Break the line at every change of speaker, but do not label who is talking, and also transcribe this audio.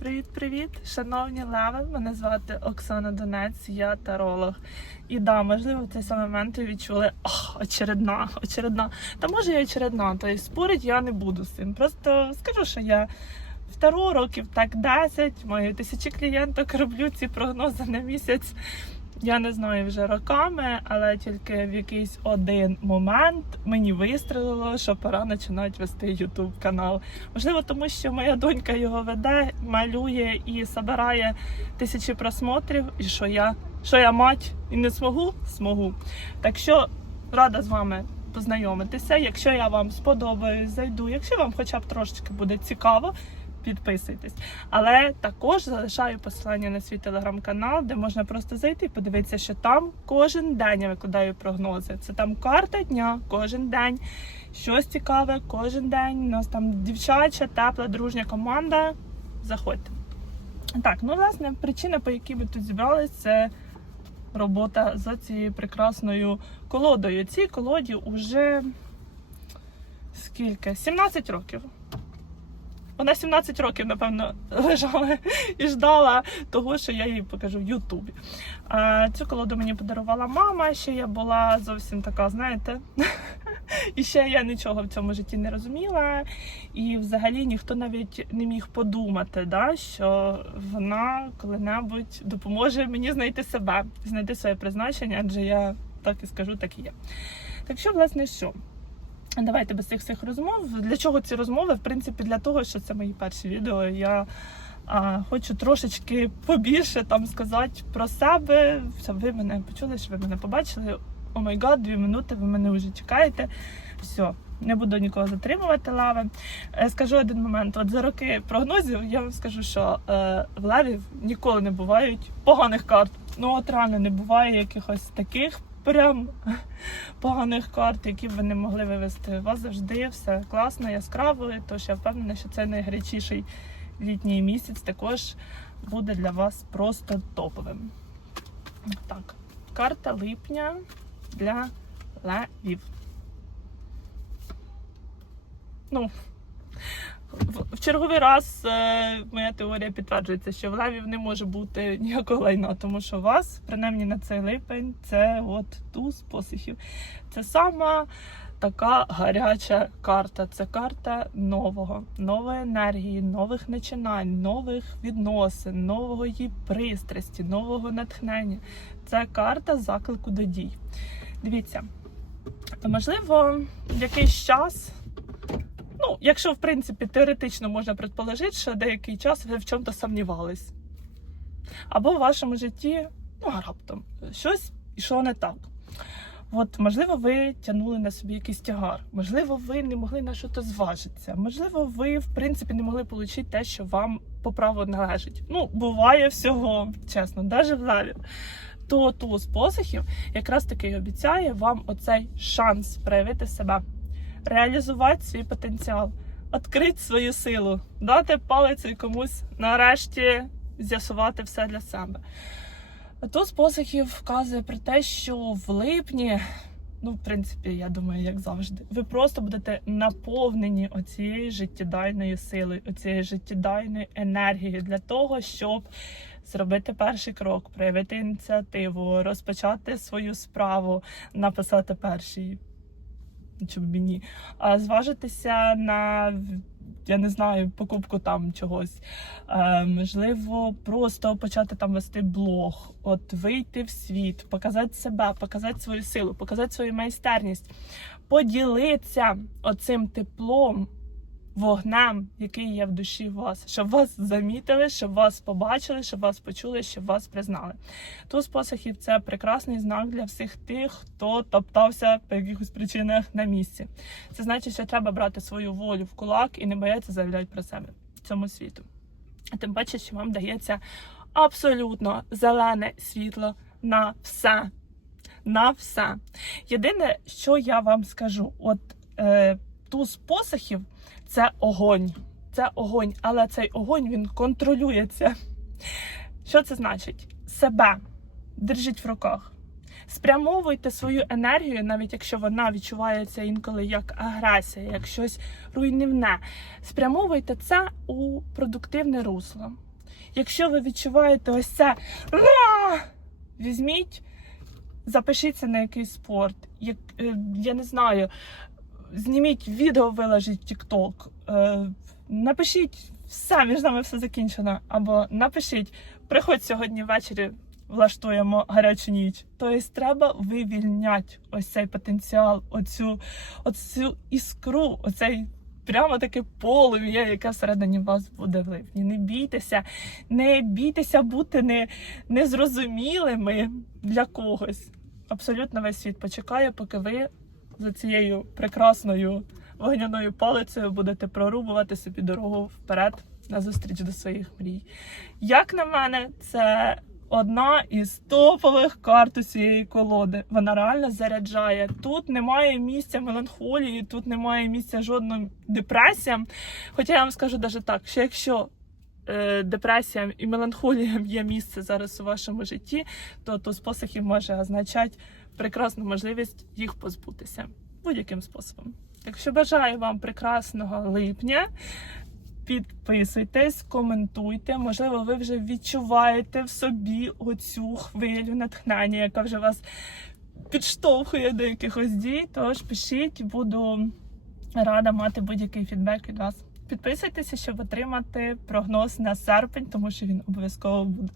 Привіт-привіт, шановні леви. Мене звати Оксана Донець, я таролог. І да, можливо, в цей самий момент ви відчули Ох, очередна, очередна. Та може і очередна, тобто спорить я не буду з цим. Просто скажу, що я в таро років так 10, маю тисячі клієнток, роблю ці прогнози на місяць. Я не знаю вже роками, але тільки в якийсь один момент мені вистрелило, що пора починати вести YouTube канал. Можливо, тому що моя донька його веде, малює і збирає тисячі просмотрів. І що я, що я мать і не змогу? Змогу. Так що рада з вами познайомитися. Якщо я вам сподобаюсь, зайду. Якщо вам хоча б трошечки буде цікаво. Підписуйтесь, але також залишаю посилання на свій телеграм-канал, де можна просто зайти і подивитися, що там кожен день я викладаю прогнози. Це там карта дня, кожен день. Щось цікаве, кожен день. У нас там дівчача, тепла, дружня команда. Заходьте. Так, ну власне, причина, по якій ми тут зібрались, це робота за цією прекрасною колодою. Цій колоді вже скільки? 17 років. Вона 17 років, напевно, лежала і ждала того, що я їй покажу в Ютубі. Цю колоду мені подарувала мама, ще я була зовсім така, знаєте, і ще я нічого в цьому житті не розуміла. І взагалі ніхто навіть не міг подумати, да, що вона коли-небудь допоможе мені знайти себе, знайти своє призначення, адже я так і скажу, так і є. Так що, власне, що? Давайте без цих всіх розмов. Для чого ці розмови? В принципі, для того, що це мої перші відео. Я а, хочу трошечки побільше там сказати про себе. Щоб ви мене почули, що ви мене побачили. О май гад, дві минути, ви мене вже чекаєте. Все, не буду нікого затримувати лави. Е, Скажу один момент. От за роки прогнозів я вам скажу, що е, в левів ніколи не бувають поганих карт. Ну от реально не буває якихось таких прям поганих карт, які б ви не могли вивести. У вас завжди все класно, яскраво, тож я впевнена, що це найгарячіший літній місяць також буде для вас просто топовим. Так, карта липня для левів. Ну, в черговий раз е, моя теорія підтверджується, що в левів не може бути ніякого лайна, тому що у вас, принаймні на цей липень, це от туз посихів. Це сама така гаряча карта. Це карта нового, нової енергії, нових начинань, нових відносин, нової пристрасті, нового натхнення. Це карта заклику до дій. Дивіться, можливо, якийсь час. Ну, якщо в принципі теоретично можна предположити, що деякий час ви в чому-то сумнівались. Або в вашому житті, ну раптом, щось йшло не так. От, можливо, ви тягнули на собі якийсь тягар, можливо, ви не могли на щось зважитися, можливо, ви, в принципі, не могли отримати те, що вам по праву належить. Ну, буває всього, чесно, навіть в леві. То туз посохів якраз таки обіцяє вам оцей шанс проявити себе реалізувати свій потенціал, відкрити свою силу, дати палицю комусь нарешті з'ясувати все для себе. Туз посохів вказує про те, що в липні, ну, в принципі, я думаю, як завжди, ви просто будете наповнені оцією життєдайною силою, оцією життєдайною енергією для того, щоб зробити перший крок, проявити ініціативу, розпочати свою справу, написати перший чи мені, а зважитися на я не знаю, покупку там чогось. Е, можливо, просто почати там вести блог, от вийти в світ, показати себе, показати свою силу, показати свою майстерність, поділитися оцим теплом. Вогнем, який є в душі вас, щоб вас замітили, щоб вас побачили, щоб вас почули, щоб вас признали. Туз посохів це прекрасний знак для всіх тих, хто топтався по якихось причинах на місці. Це значить, що треба брати свою волю в кулак і не боятися заявляти про себе цьому світу. Тим паче, що вам дається абсолютно зелене світло на все. На все. Єдине, що я вам скажу, от е, туз посохів це огонь. Це огонь, але цей огонь він контролюється. Що це значить? Себе держіть в руках. Спрямовуйте свою енергію, навіть якщо вона відчувається інколи як агресія, як щось руйнівне. Спрямовуйте це у продуктивне русло. Якщо ви відчуваєте ось це, «Ра!» візьміть, запишіться на якийсь спорт. Як, е, я не знаю, зніміть відео, виложіть в TikTok, е, напишіть все, між нами все закінчено. Або напишіть, приходь сьогодні ввечері, влаштуємо гарячу ніч. Тобто треба вивільняти ось цей потенціал, оцю, оцю іскру, оцей прямо таке полум'я, яке всередині вас буде в липні. Не бійтеся, не бійтеся бути не, незрозумілими для когось. Абсолютно весь світ почекає, поки ви за цією прекрасною вогняною палицею будете прорубувати собі дорогу вперед на зустріч до своїх мрій. Як на мене, це одна із топових карт у цієї колоди. Вона реально заряджає. Тут немає місця меланхолії, тут немає місця жодним депресіям. Хоча я вам скажу навіть так, що якщо е, депресіям і меланхоліям є місце зараз у вашому житті, то туз посохів може означати прекрасну можливість їх позбутися будь-яким способом. Так що бажаю вам прекрасного липня. Підписуйтесь, коментуйте. Можливо, ви вже відчуваєте в собі оцю хвилю натхнення, яка вже вас підштовхує до якихось дій. Тож пишіть, буду рада мати будь-який фідбек від вас. Підписуйтеся, щоб отримати прогноз на серпень, тому що він обов'язково буде.